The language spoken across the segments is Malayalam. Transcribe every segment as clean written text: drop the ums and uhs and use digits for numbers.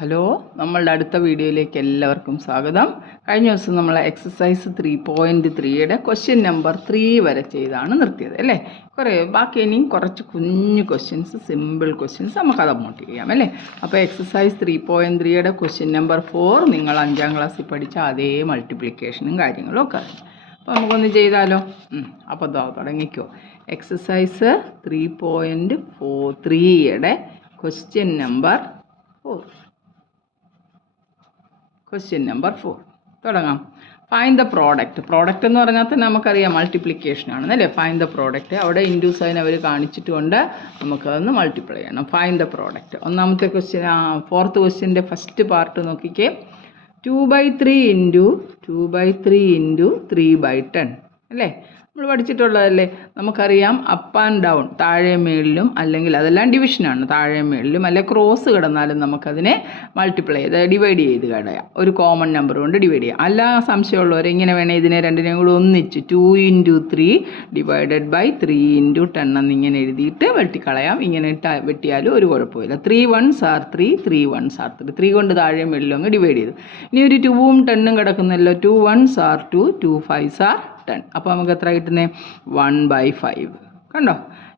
ഹലോ, നമ്മളുടെ അടുത്ത വീഡിയോയിലേക്ക് എല്ലാവർക്കും സ്വാഗതം. കഴിഞ്ഞ ദിവസം നമ്മൾ എക്സസൈസ് 3.3യുടെ ക്വസ്റ്റ്യൻ നമ്പർ 3 വരെ ചെയ്താണ് നിർത്തിയത് അല്ലേ. ബാക്കി ഇനിയും കുറച്ച് കുഞ്ഞു ക്വസ്റ്റ്യൻസ്, സിമ്പിൾ ക്വസ്റ്റ്യൻസ് നമുക്കത് അങ്ങോട്ട് ചെയ്യാം അല്ലേ. അപ്പോൾ എക്സസൈസ് 3.3യുടെ ക്വസ്റ്റ്യൻ നമ്പർ 4 നിങ്ങൾ 5ാം ക്ലാസ്സിൽ പഠിച്ച അതേ മൾട്ടിപ്ലിക്കേഷനും കാര്യങ്ങളും ഒക്കെ അറിയാം. അപ്പോൾ നമുക്കൊന്ന് ചെയ്താലോ. അപ്പോൾ തുടങ്ങിക്കോ. എക്സസൈസ് 3.3യുടെ ക്വസ്റ്റ്യൻ നമ്പർ 4. ക്വസ്റ്റ്യൻ നമ്പർ 4 തുടങ്ങാം. Find the product. പ്രോഡക്റ്റ് എന്ന് പറഞ്ഞാൽ തന്നെ നമുക്കറിയാം മൾട്ടിപ്ലിക്കേഷൻ ആണെന്നല്ലേ. ഫൈൻഡ് ദ പ്രോഡക്റ്റ്, അവിടെ ഇൻഡ്യൂ സൈൻ അവർ കാണിച്ചിട്ടുണ്ട്, നമുക്കതൊന്ന് മൾട്ടിപ്ലൈ ചെയ്യണം. Find the product. ഒന്നാമത്തെ ക്വസ്റ്റ്യൻ, 4th ക്വസ്റ്റ്യൻ്റെ ഫസ്റ്റ് പാർട്ട് നോക്കിക്കേ. 2/3 ഇൻറ്റു 3/10 അല്ലേ. നമ്മൾ പഠിച്ചിട്ടുള്ളതല്ലേ. നമുക്കറിയാം അപ്പ് ആൻഡ് ഡൗൺ, താഴെ മേളിലും, അല്ലെങ്കിൽ അതെല്ലാം ഡിവിഷനാണ്, താഴെ മേളിലും അല്ലെ ക്രോസ് കിടന്നാലും നമുക്കതിനെ മൾട്ടിപ്ലൈ ചെയ്ത് ഡിവൈഡ് ചെയ്ത് കളയാം. ഒരു കോമൺ നമ്പർ കൊണ്ട് ഡിവൈഡ് ചെയ്യാം. അല്ല സംശയമുള്ളവർ ഇങ്ങനെ വേണേൽ ഇതിനെ രണ്ടിനെയും കൂടി ഒന്നിച്ച് 2 × 3 / 3 × 10 എന്നിങ്ങനെ എഴുതിയിട്ട് വെട്ടിക്കളയാം. ഇങ്ങനെ വെട്ടിയാലും ഒരു കുഴപ്പമില്ല. 3 1s are 3, 3 1s are 3. 3 കൊണ്ട് താഴെ മേളിലും അങ്ങ് ഡിവൈഡ് ചെയ്തു. ഇനി ഒരു 2ഉം 10ഉം കിടക്കുന്നല്ലോ. 2 1s are 2, 2 5s are 10. അപ്പോൾ നമുക്ക് എത്ര കിട്ടുന്നത്? 1/5. കണ്ടോ.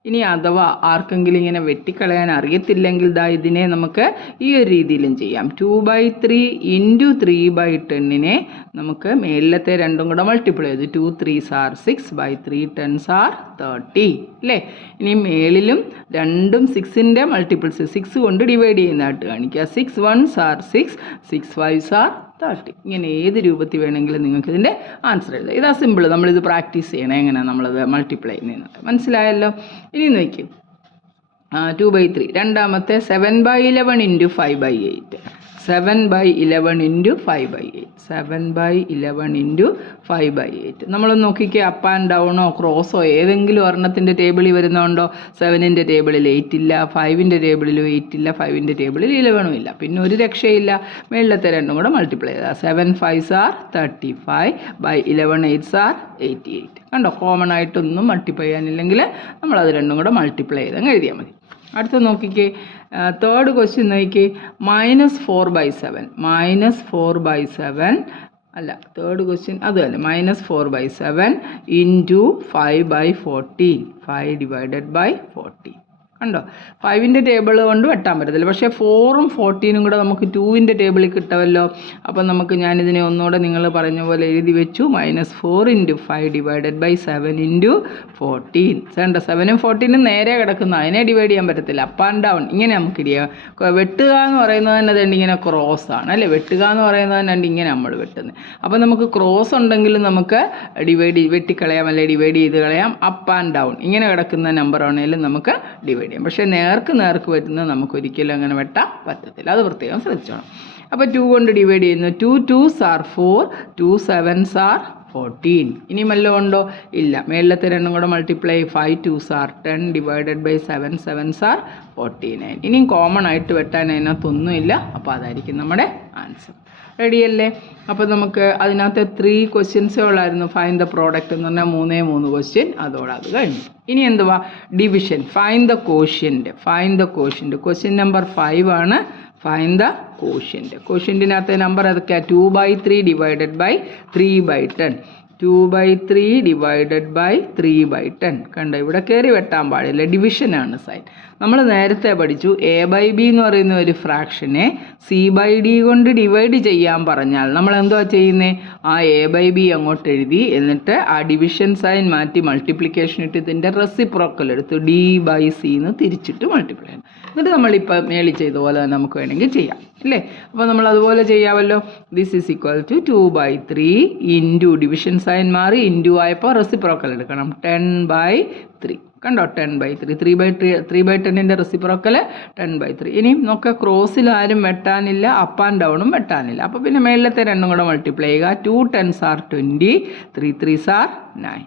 ഇനി അഥവാ ആർക്കെങ്കിലും ഇങ്ങനെ വെട്ടിക്കളയാൻ അറിയത്തില്ലെങ്കിൽ ഇതിനെ നമുക്ക് ഈ ഒരു രീതിയിലും ചെയ്യാം. 2/3 ഇൻറ്റു 3/10നെ നമുക്ക് മേളിലത്തെ രണ്ടും കൂടെ മൾട്ടിപ്ലൈ ചെയ്തു. 2 3s are 6, 3 10s are 30 അല്ലേ. ഇനി മേളിലും രണ്ടും 6ൻ്റെ മൾട്ടിപ്പിൾസ് 6 കൊണ്ട് ഡിവൈഡ് ചെയ്യുന്നതായിട്ട് കാണിക്കുക. 6 1s are 6, 6 5s are 30. ഇങ്ങനെ ഏത് രൂപത്തിൽ വേണമെങ്കിലും നിങ്ങൾക്ക് ഇതിൻ്റെ ആൻസർ എഴുതാം. ഇതാ സിമ്പിൾ. നമ്മളിത് പ്രാക്ടീസ് ചെയ്യണം എങ്ങനെയാണ് നമ്മളത് മൾട്ടിപ്ലൈ ചെയ്യുന്നത്. മനസ്സിലായല്ലോ. ഇനി നോക്കി 2/3. രണ്ടാമത്തെ 7/11 ഇൻറ്റു 5/8. 7/11 ഇൻറ്റു 5/8. 7/11 ഇൻറ്റു 5/8. നമ്മളൊന്ന് നോക്കിക്കേ. അപ്പ് ആൻഡ് ഡൗണോ ക്രോസോ ഏതെങ്കിലും ഒരെണ്ണത്തിൻ്റെ ടേബിളിൽ വരുന്നുണ്ടോ? 7ൻ്റെ ടേബിളിൽ 8 ഇല്ല, 5ൻ്റെ ടേബിളിൽ 8 ഇല്ല, 5ൻ്റെ ടേബിളിൽ 11 ഇല്ല. പിന്നെ ഒരു രക്ഷയില്ല, മേളിലത്തെ രണ്ടും കൂടെ മൾട്ടിപ്ലൈ ചെയ്താൽ 7 5s are 35, 11 8s are 88. കണ്ടോ, കോമൺ ആയിട്ടൊന്നും മൾട്ടിപ്ലൈ ചെയ്യാനില്ലെങ്കിൽ നമ്മളത് രണ്ടും കൂടെ മൾട്ടിപ്ലൈ ചെയ്തങ്ങ് എഴുതിയാൽ മതി. അടുത്ത നോക്കിക്കേ. 3rd ക്വസ്റ്റ്യൻ നോക്കിക്കേ. -4/7. -4/7 അല്ല, 3rd ക്വസ്റ്റ്യൻ അത് തന്നെ. -4/7 ഇൻറ്റു 5/14. 5 / 14. കണ്ടോ, 5ൻ്റെ ടേബിൾ കൊണ്ട് വെട്ടാൻ പറ്റത്തില്ല. പക്ഷേ 4ഉം 14ഉം കൂടെ നമുക്ക് 2ൻ്റെ ടേബിളിൽ കിട്ടുമല്ലോ. അപ്പം നമുക്ക് ഞാനിതിനെ ഒന്നുകൂടെ നിങ്ങൾ പറഞ്ഞ പോലെ എഴുതി വെച്ചു. -4 ഇൻറ്റു 5 / 7 ഇൻറ്റു 14. 7ഉം 14ഉം നേരെ കിടക്കുന്ന, അതിനെ ഡിവൈഡ് ചെയ്യാൻ പറ്റത്തില്ല. അപ്പ് ആൻഡ് ഡൗൺ ഇങ്ങനെ നമുക്ക് വെട്ടുക എന്ന് പറയുന്നത് തന്നെ അതുകൊണ്ട് ഇങ്ങനെ ക്രോസ് ആണ് അല്ലേ. വെട്ടുക എന്ന് പറയുന്നത് തന്നെ ഇങ്ങനെ നമ്മൾ വെട്ടുന്നത്. അപ്പോൾ നമുക്ക് ക്രോസ് ഉണ്ടെങ്കിൽ നമുക്ക് വെട്ടിക്കളയാം, അല്ലെ ഡിവൈഡ് ചെയ്ത് കളയാം. അപ്പ് ആൻഡ് ഡൗൺ ഇങ്ങനെ കിടക്കുന്ന നമ്പർ ആണെങ്കിലും നമുക്ക് ഡിവൈഡ്. പക്ഷേ നേർക്ക് വരുന്നത് നമുക്ക് ഒരിക്കലും അങ്ങനെ വെട്ടാൻ പറ്റത്തില്ല. അത് പ്രത്യേകം ശ്രദ്ധിച്ചോണം. അപ്പോൾ 2 കൊണ്ട് ഡിവൈഡ് ചെയ്യുന്നു. 2 2s are 4, 2 7s are 14. ഇനി വല്ലതും ഉണ്ടോ? ഇല്ല. മേളിലത്തെ രണ്ടും കൂടെ multiply. 5 2s are 10 / 7 7s are 49. ഇനിയും കോമൺ ആയിട്ട് വെട്ടാൻ അതിനകത്തൊന്നുമില്ല. അപ്പോൾ അതായിരിക്കും നമ്മുടെ ആൻസർ. റെഡിയല്ലേ? അപ്പോൾ നമുക്ക് അതിനകത്ത് 3 ക്വസ്റ്റ്യൻസേ ഉള്ളായിരുന്നു. ഫൈൻഡ് ദ പ്രോഡക്റ്റ് എന്ന് പറഞ്ഞാൽ 3 ക്വസ്റ്റ്യൻ, അതോടെ അത് കഴിഞ്ഞു. ഇനി എന്തുവാ? Division. Find the quotient. Question number 5 ആണ്. Find the quotient. കോഷ്യൻറ്റിനകത്തെ നമ്പർ ഏതൊക്കെയാണ്? 2/3 / 3/10. 2/3 / 3/10. കണ്ടോ, ഇവിടെ കയറി വെട്ടാൻ പാടില്ല, ഡിവിഷനാണ് സൈൻ. നമ്മൾ നേരത്തെ പഠിച്ചു a/b എന്ന് പറയുന്ന ഒരു ഫ്രാക്ഷനെ c/d കൊണ്ട് ഡിവൈഡ് ചെയ്യാൻ പറഞ്ഞാൽ നമ്മൾ എന്തുവാ ചെയ്യുന്നത്? ആ a/b അങ്ങോട്ട് എഴുതി, എന്നിട്ട് ആ ഡിവിഷൻ സൈൻ മാറ്റി മൾട്ടിപ്ലിക്കേഷൻ ഇട്ട് ഇതിൻ്റെ റെസിപ്രോക്കൽ എടുത്ത് d/c എന്ന് തിരിച്ചിട്ട് മൾട്ടിപ്ലൈ ചെയ്യണം. എന്നിട്ട് നമ്മളിപ്പോൾ മേളിൽ ചെയ്ത പോലെ തന്നെ നമുക്ക് വേണമെങ്കിൽ ചെയ്യാം അല്ലേ. അപ്പോൾ നമ്മൾ അതുപോലെ ചെയ്യാമല്ലോ. This is equal to 2/3 into division sign മാറി ഇൻറ്റു ആയപ്പോൾ റെസിപ്രോക്കൽ എടുക്കണം. 10/3. കണ്ടോ, 10/3. 3/10ൻ്റെ റെസിപ്രോക്കൽ 10/3. ഇനിയും നോക്കുക, ക്രോസിൽ ആരും വെട്ടാനില്ല, അപ്പ് ആൻഡ് ഡൗണും വെട്ടാനില്ല. അപ്പോൾ പിന്നെ മേളിലത്തെ രണ്ടും കൂടെ മൾട്ടിപ്ലൈ ചെയ്യുക. 2 10s are 20, 3 3s are 9.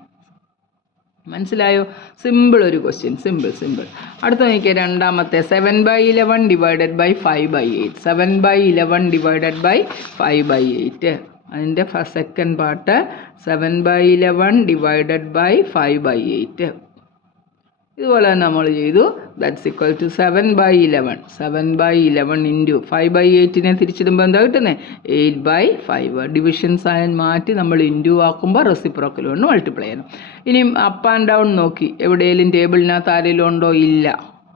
മനസ്സിലായോ? സിമ്പിൾ ഒരു ക്വസ്റ്റ്യൻ. സിമ്പിൾ. അടുത്ത നോക്കിയാൽ രണ്ടാമത്തെ 7/11 / 5/8. 7/11 / 5/8. അതിൻ്റെ സെക്കൻഡ് പാർട്ട് 7/11 / 5/8. ഇതുപോലെ തന്നെ നമ്മൾ ചെയ്തു. That's equal to 7/11. 7/11 ഇൻറ്റു 5/8നെ തിരിച്ചിടുമ്പോൾ എന്താ കിട്ടുന്നത്? 8/5. ഡിവിഷൻ സൈൻ മാറ്റി നമ്മൾ ഇൻറ്റു ആക്കുമ്പോൾ റെസിപ്രോക്കൽ കൊണ്ട് മൾട്ടിപ്ലൈ ചെയ്യണം. ഇനി അപ്പ് ആൻഡ് ഡൗൺ നോക്കി, എവിടെയെങ്കിലും ടേബിളിനകത്ത് ആരെങ്കിലും ഉണ്ടോ? ഇല്ല.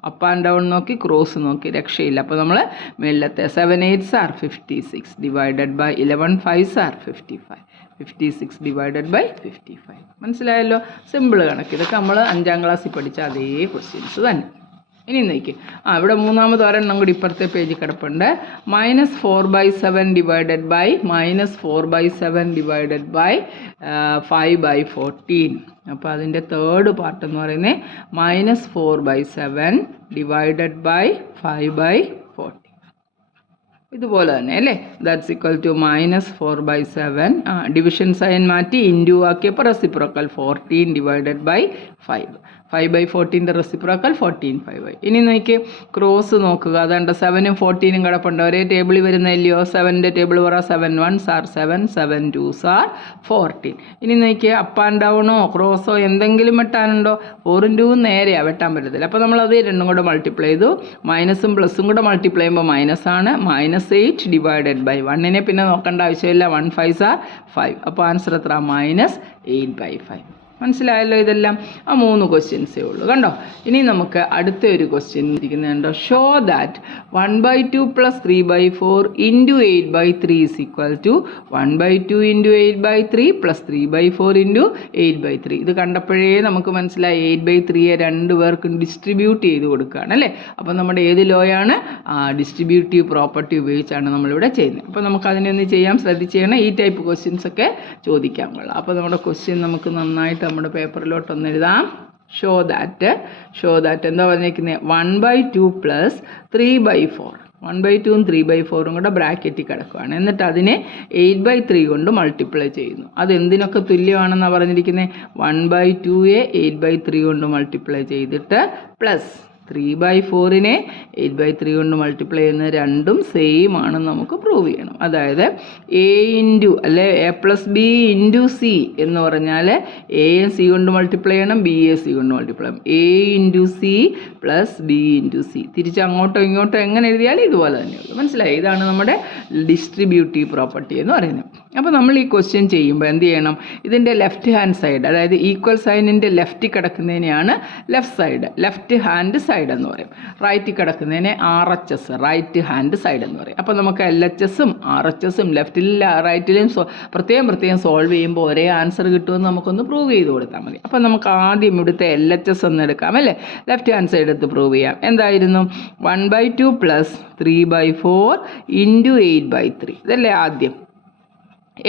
അപ്പ് ആൻഡ് ഡൗൺ നോക്കി, ക്രോസ് നോക്കി, രക്ഷയില്ല. അപ്പോൾ നമ്മൾ മേളിലത്തെ 7 8s are 56 divided by 11 5s are 55. 56 divided by 55. മനസ്സിലായല്ലോ? സിമ്പിൾ കണക്ക്. ഇതൊക്കെ നമ്മൾ 5ാം ക്ലാസ്സിൽ പഠിച്ച അതേ ക്വസ്റ്റ്യൻസ് തന്നെ. ഇനി നോക്കി, ഇവിടെ മൂന്നാമത് ഒരെണ്ണം കൂടി ഇപ്പുറത്തെ പേജിൽ കിടപ്പുണ്ട്. -4/7 ഡിവൈഡഡ് ബൈ -4/7 ഡിവൈഡഡ് ബൈ 5/14. അപ്പോൾ അതിൻ്റെ തേർഡ് പാർട്ട് എന്ന് പറയുന്നത് -4/7 ഡിവൈഡഡ് ബൈ 5/14. ഇതുപോലെ തന്നെ അല്ലേ? That's equal to -4/7. Division sign മാറ്റി ഇൻറ്റു ആക്കിയപ്പോൾ റെസിപ്രോക്കൽ 14 ഡിവൈഡഡ് ബൈ 5. 5/14 റെസിപ്രോക്കൽ 14/5. ഇനി നോക്കി, ക്രോസ് നോക്കുക. അതുകൊണ്ട് 7ഉം 14ഉം കിടപ്പുണ്ട്. ഒരേ ടേബിളിൽ വരുന്നില്ലയോ? 7ൻ്റെ ടേബിൾ പറ. 7 1s are 7, 7 2s are 14. ഇനി നോക്കി, അപ്പ് ആൻഡ് ഡൗണോ ക്രോസോ എന്തെങ്കിലും വെട്ടാനുണ്ടോ? 4ഉം 2ഉം നേരെയാണ്, വെട്ടാൻ പറ്റത്തില്ല. അപ്പോൾ നമ്മളത് രണ്ടും കൂടെ മൾട്ടിപ്ലൈ ചെയ്തു. മൈനസും പ്ലസും കൂടെ മൾട്ടിപ്ലൈ ചെയ്യുമ്പോൾ മൈനസാണ്. -8 ഡിവൈഡഡ് ബൈ 1നെ പിന്നെ നോക്കേണ്ട ആവശ്യമില്ല. 1 5s are 5. അപ്പോൾ ആൻസർ എത്ര? -8/5. മനസ്സിലായല്ലോ? ഇതെല്ലാം ആ 3 ക്വസ്റ്റ്യൻസേ ഉള്ളൂ. കണ്ടോ? ഇനി നമുക്ക് അടുത്ത ഒരു ക്വസ്റ്റ്യൻ ഇരിക്കുന്നുണ്ടോ? Show that 1/2 + 3/4 into 8/3 is equal to 1/2 into 8/3 + 3/4 into 8/3. ഇത് കണ്ടപ്പോഴേ നമുക്ക് മനസ്സിലായി 8/3യെ 2 പേർക്കും ഡിസ്ട്രിബ്യൂട്ട് ചെയ്ത് കൊടുക്കുകയാണ് അല്ലേ? അപ്പോൾ നമ്മുടെ ഏത് ലോയാണ്? ഡിസ്ട്രിബ്യൂട്ടീവ് പ്രോപ്പർട്ടി ഉപയോഗിച്ചാണ് നമ്മളിവിടെ ചെയ്യുന്നത്. അപ്പോൾ നമുക്ക് അതിനൊന്ന് ചെയ്യാം. ശ്രദ്ധിച്ച് ചെയ്യണം. ഈ ടൈപ്പ് ക്വസ്റ്റ്യൻസ് ഒക്കെ ചോദിക്കാൻ കൊള്ളാം. അപ്പോൾ നമ്മുടെ ക്വസ്റ്റ്യൻ നമുക്ക് നന്നായിട്ട് നമ്മുടെ പേപ്പറിലോട്ടൊന്ന് എഴുതാം. ഷോ ദാറ്റ് എന്താ പറഞ്ഞിരിക്കുന്നത്? 1/2 + 3/4. 1/2ഉം 3/4ഉം കൂടെ ബ്രാക്കറ്റിൽ കിടക്കുകയാണ്. എന്നിട്ട് അതിനെ 8/3 കൊണ്ട് മൾട്ടിപ്ലൈ ചെയ്യുന്നു. അതെന്തിനൊക്കെ തുല്യമാണെന്നാണ് പറഞ്ഞിരിക്കുന്നത്? 1/2യെ 8/3 കൊണ്ട് മൾട്ടിപ്ലൈ ചെയ്തിട്ട് പ്ലസ് 3/4നെ 8/3 കൊണ്ട് മൾട്ടിപ്ലൈ ചെയ്യുന്ന രണ്ടും സെയിം ആണെന്ന് നമുക്ക് പ്രൂവ് ചെയ്യണം. അതായത് A+B ഇൻറ്റു C എന്ന് പറഞ്ഞാൽ എയെ സി കൊണ്ട് മൾട്ടിപ്ലൈ ചെയ്യണം, ബിയെ സി കൊണ്ട് മൾട്ടിപ്ലൈ ചെയ്യണം. A into C + B into C. തിരിച്ച് അങ്ങോട്ടോ ഇങ്ങോട്ടോ എങ്ങനെ എഴുതിയാലും ഇതുപോലെ തന്നെയുള്ളൂ. മനസ്സിലായി? ഇതാണ് നമ്മുടെ ഡിസ്ട്രിബ്യൂട്ടീവ് പ്രോപ്പർട്ടി എന്ന് പറയുന്നത്. അപ്പോൾ നമ്മൾ ഈ ക്വസ്റ്റ്യൻ ചെയ്യുമ്പോൾ എന്ത് ചെയ്യണം? ഇതിൻ്റെ ലെഫ്റ്റ് ഹാൻഡ് സൈഡ്, അതായത് ഈക്വൽ സൈനിൻ്റെ ലെഫ്റ്റ് കിടക്കുന്നതിനെയാണ് ലെഫ്റ്റ് ഹാൻഡ് സൈഡ് എന്ന് പറയും. റൈറ്റിൽ കിടക്കുന്നതിനെ RHS, റൈറ്റ് ഹാൻഡ് സൈഡ് എന്ന് പറയും. അപ്പോൾ നമുക്ക് LHSും RHSും ലെഫ്റ്റിലും റൈറ്റിലും പ്രത്യേകം സോൾവ് ചെയ്യുമ്പോൾ ഒരേ ആൻസർ കിട്ടുമെന്ന് നമുക്കൊന്ന് പ്രൂവ് ചെയ്ത് കൊടുത്താൽ മതി. അപ്പോൾ നമുക്ക് ആദ്യം ഇവിടുത്തെ LHS ഒന്ന് എടുക്കാം അല്ലേ? ലെഫ്റ്റ് ഹാൻഡ് സൈഡ് എടുത്ത് പ്രൂവ് ചെയ്യാം. എന്തായിരുന്നു? 1/2 + 3/4 ഇൻറ്റു 8/3. ഇതല്ലേ ആദ്യം?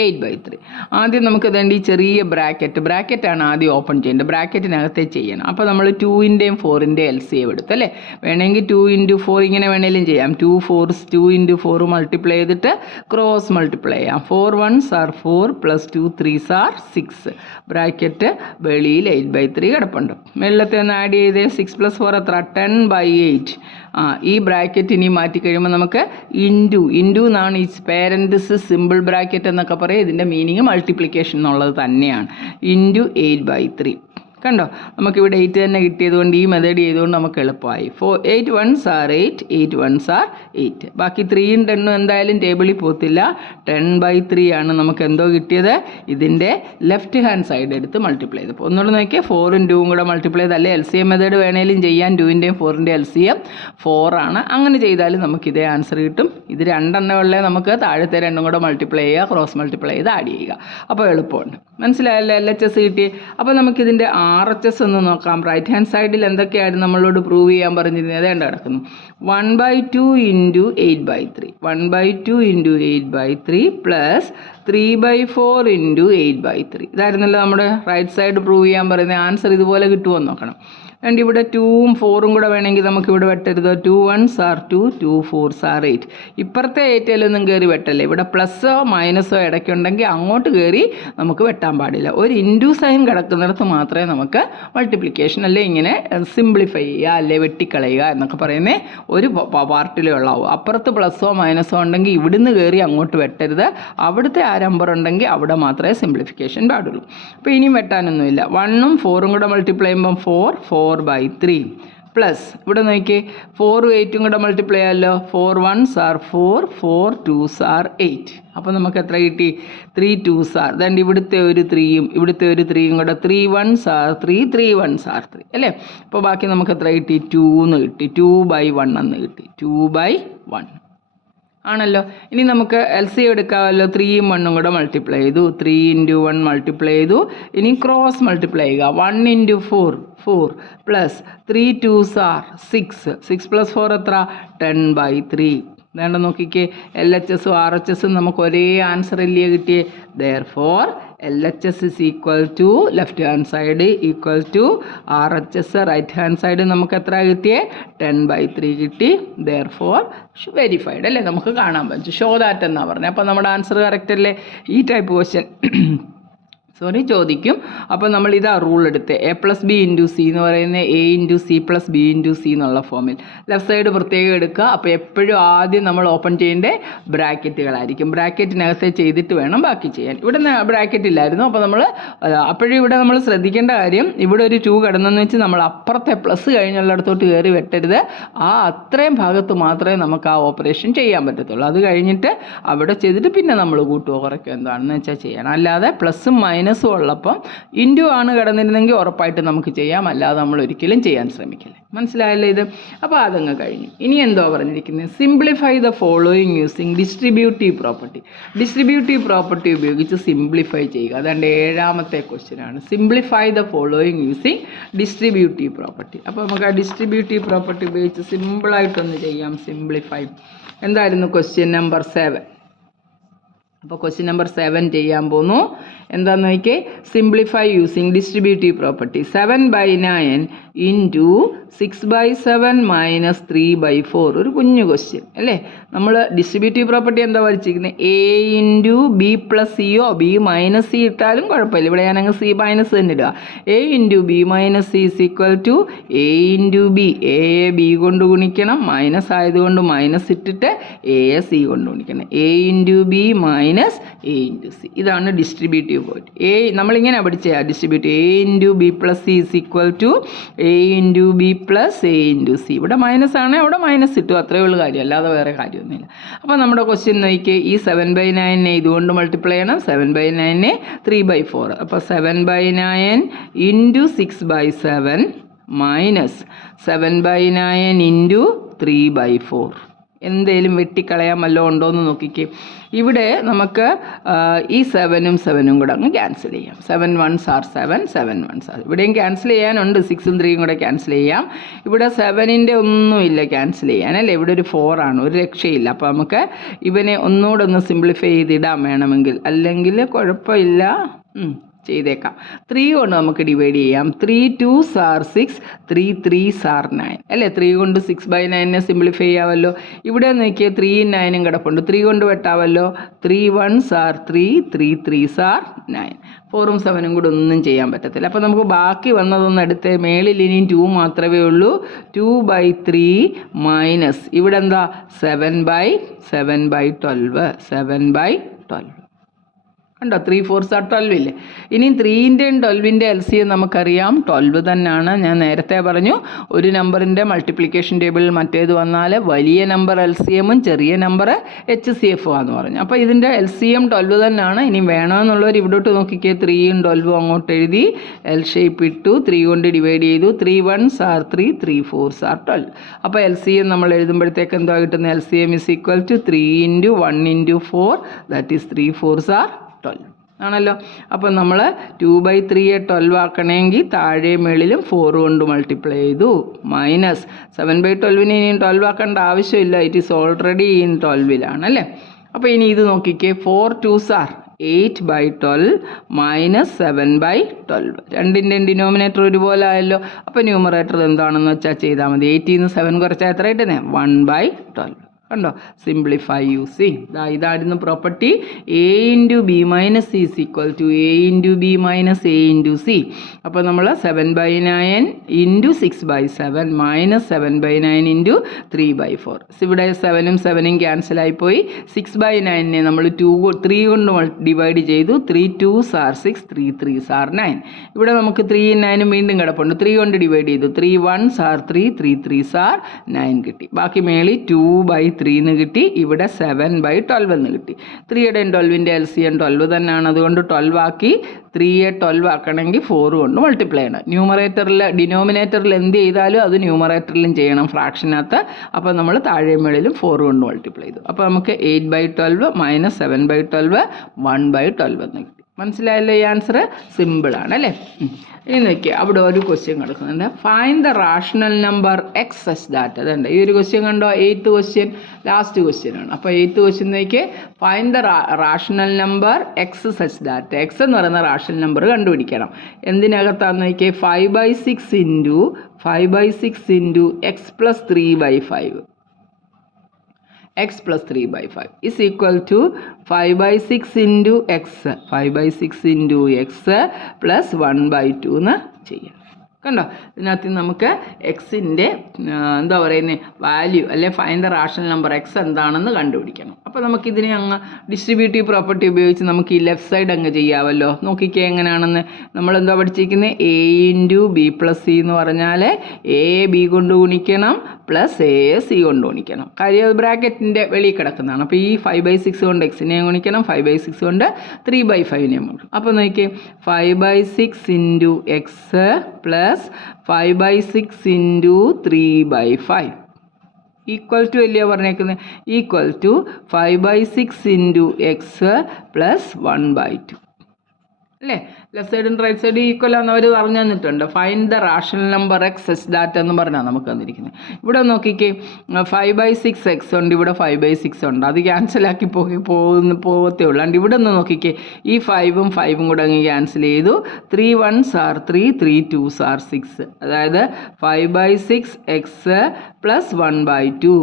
8/3. ആദ്യം നമുക്ക് വേണ്ടി ചെറിയ ബ്രാക്കറ്റാണ് ആദ്യം ഓപ്പൺ ചെയ്യേണ്ടത്. ബ്രാക്കറ്റിനകത്തേ ചെയ്യണം. അപ്പോൾ നമ്മൾ 2ൻ്റെയും 4ൻ്റെയും LCM എടുത്ത് അല്ലേ? വേണമെങ്കിൽ 2 × 4 ഇങ്ങനെ വേണമെങ്കിലും ചെയ്യാം. 2 × 4 മൾട്ടിപ്ലൈ ചെയ്തിട്ട് ക്രോസ് മൾട്ടിപ്ലൈ ചെയ്യാം. 4 1s are 4 + 2 3s are 6. Bracket വെളിയിൽ 8/3 കിടപ്പുണ്ട്. വെള്ളത്തെ ഒന്ന് ആഡ് ചെയ്തേ. 6 + 4 എത്ര? 10/8. ഈ ബ്രാക്കറ്റ് ഇനി മാറ്റി കഴിയുമ്പോൾ നമുക്ക് ഇൻറ്റു എന്നാണ് ഈ പാരൻറ്റസ് സിമ്പിൾ ബ്രാക്കറ്റ് എന്നൊക്കെ പറയും. ഇതിൻ്റെ മീനിങ് മൾട്ടിപ്ലിക്കേഷൻ എന്നുള്ളത് തന്നെയാണ്. ഇൻറ്റു 8/3. കണ്ടോ? നമുക്കിവിടെ 8 തന്നെ കിട്ടിയത് കൊണ്ട് ഈ മെത്തേഡ് ചെയ്തുകൊണ്ട് നമുക്ക് എളുപ്പമായി. 8 1s are 8, 8 1s are 8. ബാക്കി 3ഉം 10ഉം എന്തായാലും ടേബിളിൽ പോകത്തില്ല. 10/3 ആണ് നമുക്ക് എന്തോ കിട്ടിയത്? ഇതിൻ്റെ ലെഫ്റ്റ് ഹാൻഡ് സൈഡ് എടുത്ത് മൾട്ടിപ്ലൈ ചെയ്തപ്പോൾ ഒന്നുകൂടെ നോക്കിയാൽ 4ഉം 2ഉം കൂടെ മൾട്ടിപ്ലൈ ചെയ്ത് അല്ലെ LCM മെത്തേഡ് വേണേലും ചെയ്യാൻ. 2ൻ്റെയും 4ൻ്റെയും LCM 4 ആണ്. അങ്ങനെ ചെയ്താലും നമുക്ക് ഇതേ ആൻസർ കിട്ടും. ഇത് 2 എണ്ണമുള്ളേ നമുക്ക് താഴത്തെ 2ഉം കൂടെ മൾട്ടിപ്ലൈ ചെയ്യുക, ക്രോസ് മൾട്ടിപ്ലൈ ചെയ്ത് ആഡ് ചെയ്യുക. അപ്പോൾ എളുപ്പമുണ്ട്. മനസ്സിലായല്ലോ? LHS കിട്ടി. അപ്പോൾ നമുക്കിതിൻ്റെ RHS ഒന്ന് നോക്കാം. റൈറ്റ് ഹാൻഡ് സൈഡിൽ എന്തൊക്കെയായിരുന്നു നമ്മളോട് പ്രൂവ് ചെയ്യാൻ പറഞ്ഞിരുന്നത്? അതേണ്ട കിടക്കുന്നു. 1/2 ഇൻറ്റു 8/3. 1/2 into 8/3 + 3/4 into 8/3. ഇതായിരുന്നല്ലോ നമ്മുടെ റൈറ്റ് സൈഡ് പ്രൂവ് ചെയ്യാൻ പറയുന്നത്. ആൻസർ ഇതുപോലെ കിട്ടുമോ നോക്കണം. ആൻഡ് ഇവിടെ 2ഉം 4ഉം കൂടെ വേണമെങ്കിൽ നമുക്കിവിടെ വെട്ടരുത്. 2 1s are 2, 2 4s are 8. ഇപ്പുറത്തെ 8ലൊന്നും കയറി വെട്ടല്ലേ. ഇവിടെ പ്ലസ്സോ മൈനസോ ഇടയ്ക്കുണ്ടെങ്കിൽ അങ്ങോട്ട് കയറി നമുക്ക് വെട്ടാൻ പാടില്ല. ഒരു ഇൻറ്റു സൈൻ കിടക്കുന്നിടത്ത് മാത്രമേ നമുക്ക് മൾട്ടിപ്ലിക്കേഷൻ അല്ലെ ഇങ്ങനെ സിംപ്ലിഫൈ ചെയ്യുക അല്ലെ വെട്ടിക്കളയുക എന്നൊക്കെ പറയുന്നത് ഒരു പാർട്ടിലേ ഉള്ളാവും. അപ്പുറത്ത് പ്ലസ്സോ മൈനസോ ഉണ്ടെങ്കിൽ ഇവിടുന്ന് കയറി അങ്ങോട്ട് വെട്ടരുത്. അവിടുത്തെ ആ നമ്പർ ഉണ്ടെങ്കിൽ അവിടെ മാത്രമേ സിംപ്ലിഫിക്കേഷൻ പാടുള്ളൂ. അപ്പോൾ ഇനിയും വെട്ടാനൊന്നുമില്ല. 1ഉം 4ഉം കൂടെ മൾട്ടിപ്ലൈ ചെയ്യുമ്പം 4 4/3 പ്ലസ് ഇവിടെ നോക്കിയേ 4ഉം 8ഉം കൂടെ മൾട്ടിപ്ലൈ ചെയ്യാമല്ലോ. 4 1s are 4, 4 2s are 8. അപ്പോൾ നമുക്ക് എത്ര കിട്ടി? 3 2s are, ദാണ്ട് ഇവിടുത്തെ ഒരു 3യും ഇവിടുത്തെ ഒരു 3യും കൂടെ 3 1s are 3, 3 1s are 3 അല്ലേ. അപ്പോൾ ബാക്കി നമുക്ക് എത്ര കിട്ടി? 2 എന്ന് കിട്ടി. 2/1 എന്ന് കിട്ടി. 2/1 ആണല്ലോ. ഇനി നമുക്ക് LCM എടുക്കാമല്ലോ. 3യും 1ഉം കൂടെ മൾട്ടിപ്ലൈ ചെയ്തു. 3 × 1 മൾട്ടിപ്ലൈ ചെയ്തു. ഇനി ക്രോസ് മൾട്ടിപ്ലൈ ചെയ്യുക. 1 × 4 4 പ്ലസ് 3 2s are 6. 6 + 4 എത്ര? 10/3. വേണ്ട നോക്കിക്കേ, LHSഉം RHSഉം നമുക്ക് ഒരേ ആൻസർ അല്ലേ കിട്ടിയേ. Therefore LHS is equal to left hand side equal to RHS right hand side നമുക്ക് എത്ര കിട്ടിയേ? 10/3 കിട്ടി. ദെയർഫോർ വെരിഫൈഡ് അല്ലേ, നമുക്ക് കാണാൻ പറ്റും. ഷോ ദാറ്റ് എന്നാണ് പറഞ്ഞത്. അപ്പോൾ നമ്മുടെ ആൻസർ കറക്റ്റ് അല്ലേ? ഈ ടൈപ്പ് ക്വസ്റ്റ്യൻ ചോദിക്കും. അപ്പോൾ നമ്മൾ ഇതാ റൂൾ എടുത്ത് A+B × C എന്ന് പറയുന്നത് A × C + B × C എന്നുള്ള ഫോമിൽ ലെഫ്റ്റ് സൈഡ് പ്രത്യേകം എടുക്കുക. അപ്പോൾ എപ്പോഴും ആദ്യം നമ്മൾ ഓപ്പൺ ചെയ്യേണ്ട ബ്രാക്കറ്റുകളായിരിക്കും. ബ്രാക്കറ്റിനകത്ത് ചെയ്തിട്ട് വേണം ബാക്കി ചെയ്യാൻ. ഇവിടെ ബ്രാക്കറ്റ് ഇല്ലായിരുന്നു. അപ്പോൾ നമ്മൾ അപ്പോഴും ഇവിടെ നമ്മൾ ശ്രദ്ധിക്കേണ്ട കാര്യം, ഇവിടെ ഒരു 2 കിടന്നെന്ന് വെച്ച് നമ്മൾ അപ്പുറത്തെ പ്ലസ് കഴിഞ്ഞുള്ളിടത്തോട്ട് കയറി വെട്ടരുത്. അത്രയും ഭാഗത്ത് മാത്രമേ നമുക്ക് ആ ഓപ്പറേഷൻ ചെയ്യാൻ പറ്റത്തുള്ളൂ. അത് കഴിഞ്ഞിട്ട് അവിടെ ചെയ്തിട്ട് പിന്നെ നമ്മൾ കൂട്ടുകയോ കുറയ്ക്കുകയോ എന്താണെന്ന് വെച്ചാൽ ചെയ്യണം. അല്ലാതെ പ്ലസും മൈനസും ഉള്ളപ്പം ഇൻറ്റു ആണ് കിടന്നിരുന്നെങ്കിൽ ഉറപ്പായിട്ട് നമുക്ക് ചെയ്യാം. അല്ലാതെ നമ്മൾ ഒരിക്കലും ചെയ്യാൻ ശ്രമിക്കില്ല. മനസ്സിലായല്ലോ ഇത്? അപ്പോൾ അതങ്ങ് കഴിഞ്ഞു. ഇനി എന്തോ പറഞ്ഞിരിക്കുന്നത്? Simplify the following using distributive property. Distributive property ഉപയോഗിച്ച് സിംപ്ലിഫൈ ചെയ്യുക. അതാണ്ട് 7ാമത്തെ ക്വസ്റ്റ്യനാണ്. Simplify the following using distributive property. അപ്പോൾ നമുക്ക് ആ ഡിസ്ട്രിബ്യൂട്ടീവ് പ്രോപ്പർട്ടി ഉപയോഗിച്ച് സിമ്പിളായിട്ടൊന്ന് ചെയ്യാം. സിംപ്ലിഫൈ എന്തായിരുന്നു? Question number 7. അപ്പോൾ ക്വസ്റ്റ്യൻ നമ്പർ 7 ചെയ്യാൻ പോകുന്നു. എന്താണെന്ന് നോക്കിയേ, സിംപ്ലിഫൈ യൂസിങ് ഡിസ്ട്രിബ്യൂട്ടീവ് പ്രോപ്പർട്ടി. 7/9 × 6/7 - 3/4. ഒരു കുഞ്ഞു ക്വസ്റ്റ്യൻ അല്ലേ. നമ്മൾ ഡിസ്ട്രിബ്യൂട്ടീവ് പ്രോപ്പർട്ടി എന്താ വരച്ചിരിക്കുന്നത്? A × B + C B - C ഇട്ടാലും കുഴപ്പമില്ല. ഇവിടെ ഞാനങ്ങ് C - തന്നെ ഇടുക. A × B - C = A × B. A B കൊണ്ട് ഗുണിക്കണം. മൈനസ് ആയതുകൊണ്ട് മൈനസ് ഇട്ടിട്ട് A C കൊണ്ട് ഗുണിക്കണം. A × B - A × C. ഇതാണ് ഡിസ്ട്രിബ്യൂട്ടീവ് പോയിന്റ്. നമ്മളിങ്ങനെ പഠിച്ച distributive A × B + C = A × B + A × C. ഇവിടെ മൈനസ് ആണ്, അവിടെ മൈനസ് ഇട്ടു. അത്രയേ ഉള്ളൂ കാര്യം, അല്ലാതെ വേറെ കാര്യമൊന്നുമില്ല. അപ്പോൾ നമ്മുടെ ക്വസ്റ്റ്യൻ നോക്കിയേ, ഈ 7/9 ഇതുകൊണ്ട് മൾട്ടിപ്ലൈ ചെയ്യണം. 7/9 3/4. അപ്പോൾ 7/9 × 6/7 - 7/9 × 3/4. എന്തേലും വെട്ടിക്കളയാൻ വല്ലതും ഉണ്ടോ എന്ന് നോക്കിക്കേ. ഇവിടെ നമുക്ക് ഈ 7ഉം 7ഉം കൂടെ അങ്ങ് ക്യാൻസൽ ചെയ്യാം. 7 1s are 7, 7 1s are. ഇവിടെയും ക്യാൻസൽ ചെയ്യാനുണ്ട്. 6ഉം 3ഉം കൂടെ ക്യാൻസൽ ചെയ്യാം. ഇവിടെ 7ൻ്റെ ഒന്നുമില്ല ക്യാൻസൽ ചെയ്യാൻ അല്ലേ. ഇവിടെ ഒരു 4 ആണ്, ഒരു രക്ഷയില്ല. അപ്പോൾ നമുക്ക് ഇവനെ ഒന്നുകൂടെ ഒന്ന് സിംപ്ലിഫൈ ചെയ്തിടാൻ വേണമെങ്കിൽ, അല്ലെങ്കിൽ കുഴപ്പമില്ല, ചെയ്തേക്കാം. 3 കൊണ്ട് നമുക്ക് ഡിവൈഡ് ചെയ്യാം. 3 2s are 6, 3 3s are 9 അല്ലേ. 3 കൊണ്ട് 6/9 സിംപ്ലിഫൈ ചെയ്യാമല്ലോ. ഇവിടെ നോക്കിയാൽ 3ഉം 9ഉം കിടപ്പുണ്ട്. 3 കൊണ്ട് വെട്ടാമല്ലോ. 3 1s are 3, 3 3s are 9. 4ഉം 7ഉം കൂടെ ഒന്നും ചെയ്യാൻ പറ്റത്തില്ല. അപ്പോൾ നമുക്ക് ബാക്കി വന്നതൊന്നും എടുത്ത് മേളിൽ ഇനിയും 2 മാത്രമേ ഉള്ളൂ. 2/3 മൈനസ് ഇവിടെ എന്താ 7/12. 7/12 കണ്ടോ. 3 4s are 12 ഇല്ലേ. ഇനി 3ൻ്റെയും 12ൻ്റെ LCM നമുക്കറിയാം 12 തന്നെയാണ്. ഞാൻ നേരത്തെ പറഞ്ഞു, ഒരു നമ്പറിൻ്റെ മൾട്ടിപ്ലിക്കേഷൻ ടേബിളിൽ മറ്റേത് വന്നാൽ വലിയ നമ്പർ LCMഉം ചെറിയ നമ്പർ HCFും ആണെന്ന് പറഞ്ഞു. അപ്പോൾ ഇതിൻ്റെ LCM 12 തന്നെയാണ്. ഇനി വേണമെന്നുള്ളവർ ഇവിടോട്ട് നോക്കിക്കേ. 3ഉം 12ഉം അങ്ങോട്ട് എഴുതി L ഷേപ്പ് ഇട്ടു. 3 കൊണ്ട് ഡിവൈഡ് ചെയ്തു. 3 1s are 3, 3 4s are 12. അപ്പോൾ LCM നമ്മൾ എഴുതുമ്പോഴത്തേക്ക് എന്താ കിട്ടുന്നത്? LCM is equal to 3 × 1 × 4, that is 3 4s are 12 ആണല്ലോ. അപ്പോൾ നമ്മൾ 2/3 12 ആക്കണമെങ്കിൽ താഴെ മേളിലും 4 കൊണ്ട് മൾട്ടിപ്ലൈ ചെയ്തു. മൈനസ് 7/12 ഇനിയും 12 ആക്കേണ്ട ആവശ്യമില്ല. ഇറ്റ് ഈസ് ഓൾറെഡി ഇൻ 12 അല്ലേ. അപ്പോൾ ഇനി ഇത് നോക്കിക്കേ. 4 2s are 8/12 - 7/12. രണ്ടിൻ്റെയും ഡിനോമിനേറ്റർ ഒരുപോലെ ആയല്ലോ. അപ്പോൾ ന്യൂമറേറ്റർ എന്താണെന്ന് വെച്ചാൽ ചെയ്താൽ മതി. 8 ൽ നിന്ന് 7 കുറച്ചാൽ എത്ര കിട്ടുന്നത്? 1/12. കണ്ടോ, സിംപ്ലിഫൈ യൂസിങ് ഇതായിരുന്നു property A into B minus C is equal to A into B minus A into C. അപ്പോൾ നമ്മൾ 7/9 ഇൻറ്റു 6/7 മൈനസ് 7/9 ഇൻറ്റു 3/4. ഇവിടെ 7ഉം 7ഉം ക്യാൻസലായിപ്പോയി. 6/9 നമ്മൾ 3 കൊണ്ട് ഡിവൈഡ് ചെയ്തു. 3 2s are 6, 3 3s are 9. ഇവിടെ നമുക്ക് 3ഉം 9ഉം വീണ്ടും കിടപ്പുണ്ട്. 3 കൊണ്ട് ഡിവൈഡ് ചെയ്തു. 3 1s are 3, 3 3s are 9 കിട്ടി. ബാക്കി മേളിൽ 2/3 എന്ന് കിട്ടി. ഇവിടെ 7/12 എന്ന് കിട്ടി. 3യുടെയും 12ൻ്റെ LCM 12 തന്നെയാണ്. അതുകൊണ്ട് 12 ആക്കി. 3യെ 12 ആക്കണമെങ്കിൽ 4 കൊണ്ട് മൾട്ടിപ്ലൈ ചെയ്യണം. ഡിനോമിനേറ്ററിൽ എന്ത് ചെയ്താലും അത് ന്യൂമറേറ്ററിലും ചെയ്യണം ഫ്രാക്ഷനകത്ത്. അപ്പോൾ നമ്മൾ താഴെ മേളിലും 4 കൊണ്ട് മൾട്ടിപ്ലൈ ചെയ്തു. അപ്പോൾ നമുക്ക് 8/12 മൈനസ് 7/12 1/12 എന്ന് കിട്ടി. മനസ്സിലായല്ലോ ഈ ആൻസർ? സിമ്പിളാണ് അല്ലേ? ഇനി നോക്കിയാൽ അവിടെ ഒരു ക്വസ്റ്റ്യൻ കിടക്കുന്നുണ്ട്. Find the rational number X such that. അതുണ്ട് ഈ ഒരു ക്വസ്റ്റ്യൻ കണ്ടോ, 8th ക്വസ്റ്റ്യൻ, ലാസ്റ്റ് ക്വസ്റ്റ്യൻ ആണ്. അപ്പോൾ 8th ക്വസ്റ്റ്യൻ നോക്കിയേ, find the rational number X such that. X എന്ന് പറയുന്ന റാഷണൽ നമ്പർ കണ്ടുപിടിക്കണം. എന്തിനകത്താന്ന് നോക്കിയേ, 5/6 into X plus 3/5. x plus 3/5 is equal to 5/6 into x. 5/6 into x plus 1/2 എന്ന് ചെയ്യാം. കണ്ടോ, ഇതിനകത്ത് നമുക്ക് എക്സിൻ്റെ എന്താ പറയുന്നത് വാല്യൂ അല്ലെ find the rational number X എന്താണെന്ന് കണ്ടുപിടിക്കണം. അപ്പോൾ നമുക്കിതിനെ അങ്ങ് ഡിസ്ട്രിബ്യൂട്ടീവ് പ്രോപ്പർട്ടി ഉപയോഗിച്ച് നമുക്ക് ഈ ലെഫ്റ്റ് സൈഡ് അങ്ങ് ചെയ്യാമല്ലോ. നോക്കിക്കേ എങ്ങനെയാണെന്ന്. നമ്മളെന്താ പഠിച്ചിരിക്കുന്നത്, A into B plus C എന്ന് പറഞ്ഞാൽ എ ബി കൊണ്ട് ഗുണിക്കണം പ്ലസ് എ സി കൊണ്ട് ഗുണിക്കണം. കാര്യം ബ്രാക്കറ്റിൻ്റെ വെളിയിൽ കിടക്കുന്നതാണ്. അപ്പോൾ ഈ 5/6 കൊണ്ട് എക്സിനെയും ഗുണിക്കണം, 5/6 കൊണ്ട് 3/5നെയും ഗുണിക്കണം. അപ്പോൾ നോക്കിയേ, 5/6 into X plus 5/6 into 3/5 equal to അല്ലയോ പറഞ്ഞേക്കുന്നത്, equal to 5/6 into X plus 1/2 അല്ലേ? ലെഫ്റ്റ് സൈഡും റൈറ്റ് സൈഡും ഈക്വൽ ആണെന്ന് അവർ പറഞ്ഞു തന്നിട്ടുണ്ട്. Find the rational number X such that എന്ന് പറഞ്ഞാൽ നമുക്ക് തന്നിരിക്കുന്നത്. ഇവിടെ നോക്കിക്കേ, 5/6 എക്സ് ഉണ്ട്, ഇവിടെ 5/6 ഉണ്ട്. അത് ക്യാൻസലാക്കി പോകത്തേ ഉള്ളൂ. ആണ്ട് ഇവിടെ ഒന്ന് നോക്കിക്കേ, ഈ 5ഉം 5ഉം കൂടെ അങ്ങ് ക്യാൻസൽ ചെയ്തു. 3 1s are 3, 3 2s are 6. അതായത് 5/6 X plus 1/2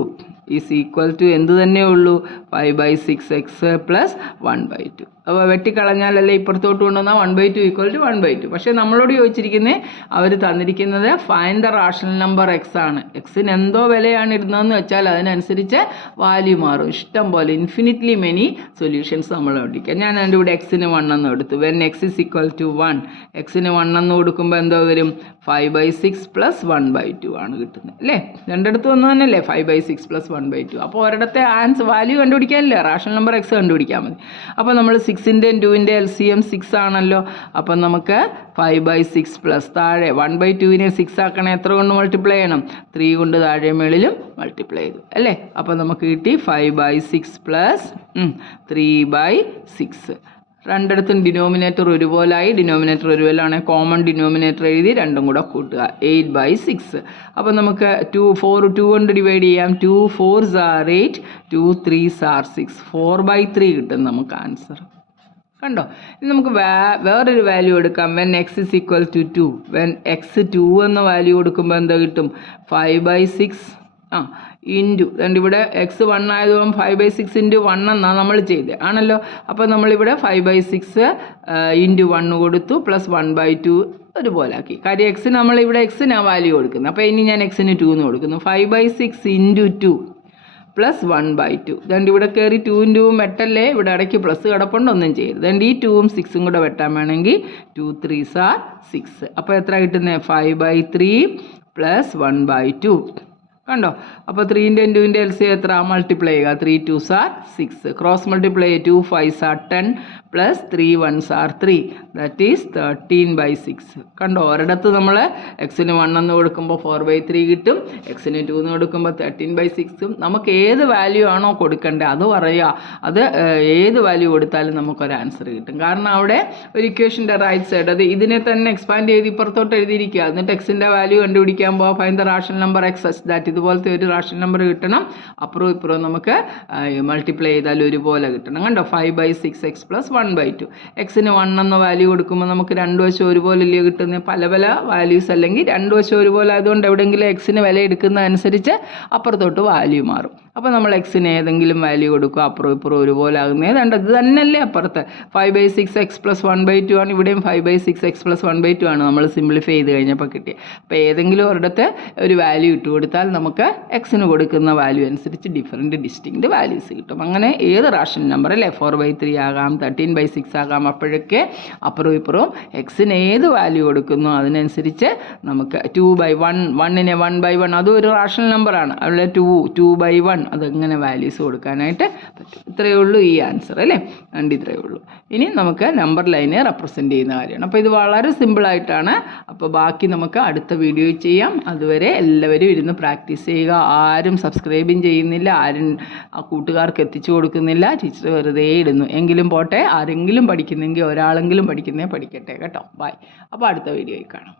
is equal to എന്ത് തന്നെ ഉള്ളൂ, 5/6 എക്സ് പ്ലസ് 1/2. അപ്പോൾ വെട്ടിക്കളഞ്ഞാലല്ലേ ഇപ്പുറത്തോട്ട് കൊണ്ടുവന്നാൽ 1/2 ഈക്വൽ ടു 1/2. പക്ഷേ നമ്മളോട് ചോദിച്ചിരിക്കുന്നത്, അവർ തന്നിരിക്കുന്നത് find the rational number X ആണ്. എക്സിന് എന്തോ വിലയാണ് ഇടുന്നതെന്ന് വെച്ചാൽ അതിനനുസരിച്ച് വാല്യൂ മാറും. ഇഷ്ടം പോലെ ഇൻഫിനിറ്റ്ലി മെനി സൊല്യൂഷൻസ് നമ്മൾ പഠിക്കാം. ഞാൻ എൻ്റെ ഇവിടെ എക്സിന് 1 എന്ന് എടുത്തു. When X is equal to 1, എക്സിന് 1 എന്ന് കൊടുക്കുമ്പോൾ എന്തോ വരും, 5/6 പ്ലസ് 1/2 ആണ് കിട്ടുന്നത് അല്ലേ? രണ്ടിടത്തും ഒന്ന് തന്നെയല്ലേ, 5/6 പ്ലസ് 1/2. അപ്പോൾ ഒരിടത്തെ വാല്യൂ കണ്ടുപിടിക്കാനില്ലേ, റാഷണൽ നമ്പർ എക്സ് കണ്ടുപിടിക്കാൻ മതി. അപ്പോൾ നമ്മൾ 6ൻ്റെയും 2ൻ്റെ LCM 6 ആണല്ലോ. അപ്പം നമുക്ക് 5/6 പ്ലസ് താഴെ 1/2നെ 6 ആക്കണേ എത്ര കൊണ്ട് മൾട്ടിപ്ലൈ ചെയ്യണം, 3 കൊണ്ട് താഴെ മേളിലും മൾട്ടിപ്ലൈ ചെയ്തു അല്ലേ? അപ്പോൾ നമുക്ക് കിട്ടി 5/6 പ്ലസ് 3/6. രണ്ടിടത്തും ഡിനോമിനേറ്റർ ഒരുപോലായി. ഡിനോമിനേറ്റർ ഒരുപോലാണ്, കോമൺ ഡിനോമിനേറ്റർ എഴുതി രണ്ടും കൂടെ കൂട്ടുക, 8/6. അപ്പോൾ നമുക്ക് 2 കൊണ്ട് ഡിവൈഡ് ചെയ്യാം. 2 4s are 8, 2 3s are 6, 4/3 കിട്ടും നമുക്ക് ആൻസർ. കണ്ടോ? ഇനി നമുക്ക് വേറൊരു വാല്യൂ എടുക്കാം. When X is equal to 2. When X 2 എന്ന വാല്യൂ കൊടുക്കുമ്പോൾ എന്താ കിട്ടും, 5/6 ഇൻറ്റു ഇവിടെ എക്സ് 1 ആയതുകൊണ്ട് 5/6 ഇൻറ്റു 1 എന്നാണ് നമ്മൾ ചെയ്തത് ആണല്ലോ. അപ്പോൾ നമ്മളിവിടെ 5/6 ഇൻറ്റു 1 കൊടുത്തു പ്ലസ് 1/2 ഒരുപോലെ ആക്കി. കാര്യം എക്സിന് നമ്മളിവിടെ എക്സിനാണ് വാല്യൂ കൊടുക്കുന്നത്. അപ്പോൾ ഇനി ഞാൻ എക്സിന് 2 എന്ന് കൊടുക്കുന്നു. 5/6 ഇൻറ്റു 2 പ്ലസ് 1/2. ദണ്ട് ഇവിടെ കയറി 2ഉം 2ഉം വെട്ടല്ലേ, ഇവിടെ ഇടയ്ക്ക് പ്ലസ് കിടപ്പുണ്ട്, ഒന്നും ചെയ്യരുത്. ദണ്ട് ഈ 2ഉം 6ഉം കൂടെ വെട്ടാൻ വേണമെങ്കിൽ 2 3s are 6. അപ്പോൾ എത്ര കിട്ടുന്നത്, 5/3 പ്ലസ് 1/2. കണ്ടോ? അപ്പോൾ 3ൻ്റെയും 2ൻ്റെ LCM എത്ര, മൾട്ടിപ്ലൈ ചെയ്യുക. 3 2s are 6. Cross multiply 2 5s are 10 plus 3 1s are 3. That is 13/6. കണ്ടോ? ഒരിടത്ത് നമ്മൾ എക്സിന് 1 എന്ന് കൊടുക്കുമ്പോൾ 4/3 കിട്ടും, എക്സിന് 2 എന്ന് കൊടുക്കുമ്പോൾ 13/6. നമുക്ക് ഏത് വാല്യൂ ആണോ കൊടുക്കേണ്ടത് അത് പറയുക. അത് ഏത് വാല്യൂ കൊടുത്താലും നമുക്കൊരു ആൻസർ കിട്ടും. കാരണം അവിടെ ഒരു ഇക്വേഷൻ്റെ റൈറ്റ് സൈഡ് അത് ഇതിനെ തന്നെ എക്സ്പാൻഡ് ചെയ്ത് ഇപ്പുറത്തോട്ട് എഴുതിയിരിക്കുക. എന്നിട്ട് എക്സിൻ്റെ വാല്യൂ കണ്ടുപിടിക്കാൻ പോകാം. Find the rational number X such that. ഇതുപോലത്തെ ഒരു റാഷണൽ നമ്പർ കിട്ടണം. അപ്പുറവും ഇപ്പുറവും നമുക്ക് മൾട്ടിപ്ലൈ ചെയ്താൽ ഒരുപോലെ കിട്ടണം. കണ്ടോ? 5/6 എക്സ് പ്ലസ് 1/2. എക്സിന് 1 എന്ന വാല്യൂ കൊടുക്കുമ്പോൾ നമുക്ക് രണ്ട് വശം ഒരുപോലെ അല്ലേ കിട്ടുന്നത്. പല പല വാല്യൂസ് അല്ലെങ്കിൽ രണ്ട് വശം ഒരുപോലെ ആയതുകൊണ്ട് എവിടെയെങ്കിലും എക്സിന് വില എടുക്കുന്നതനുസരിച്ച് അപ്പുറത്തോട്ട് വാല്യൂ മാറും. അപ്പോൾ നമ്മൾ എക്സിന് ഏതെങ്കിലും വാല്യൂ കൊടുക്കുക, അപ്പുറം ഇപ്പുറം ഒരുപോലെ ആകുന്നത് ഏതാണ്ട് ഇത് തന്നെയല്ലേ അപ്പുറത്ത് 5/6 x + 1/2 ആണ്, ഇവിടെയും 5/6 x + 1/2 ആണ് നമ്മൾ സിംപ്ലിഫൈ ചെയ്ത് കഴിഞ്ഞപ്പോൾ കിട്ടിയത്. അപ്പോൾ ഏതെങ്കിലും ഒരിടത്ത് ഒരു വാല്യൂ ഇട്ട് കൊടുത്താൽ നമുക്ക് എക്സിന് കൊടുക്കുന്ന വാല്യൂ അനുസരിച്ച് ഡിസ്റ്റിങ്ക്റ്റ് വാല്യൂസ് കിട്ടും. അങ്ങനെ ഏത് റാഷണൽ നമ്പർ അല്ലേ 4/3 ആകാം, 13/6 ആകാം, അപ്പോഴൊക്കെ അപ്പുറവും ഇപ്പുറവും എക്സിന് ഏത് വാല്യൂ കൊടുക്കുന്നു അതിനനുസരിച്ച് നമുക്ക് 2/1, 1നെ 1/1 അതും ഒരു റാഷണൽ നമ്പറാണ്, അവിടെ 2/1 അതെങ്ങനെ വാല്യൂസ് കൊടുക്കാനായിട്ട് പറ്റും. ഇത്രയേ ഉള്ളൂ ഈ ആൻസർ അല്ലേ, ഇത്രയേ ഉള്ളൂ. ഇനി നമുക്ക് നമ്പർ ലൈനെ റെപ്രസെൻറ്റ് ചെയ്യുന്ന കാര്യമാണ്. അപ്പോൾ ഇത് വളരെ സിമ്പിളായിട്ടാണ്. അപ്പോൾ ബാക്കി നമുക്ക് അടുത്ത വീഡിയോയിൽ ചെയ്യാം. അതുവരെ എല്ലാവരും ഇരുന്ന് പ്രാക്ടീസ് ചെയ്യുക. ആരും സബ്സ്ക്രൈബും ചെയ്യുന്നില്ല, ആരും ആ കൂട്ടുകാർക്ക് എത്തിച്ചു കൊടുക്കുന്നില്ല, ടീച്ചർ വെറുതെ ഇടുന്നു. എങ്കിലും പോട്ടെ, ആരെങ്കിലും പഠിക്കുന്നെങ്കിൽ ഒരാളെങ്കിലും പഠിക്കുന്നേ പഠിക്കട്ടെ കേട്ടോ. ബൈ. അപ്പോൾ അടുത്ത വീഡിയോയിൽ കാണാം.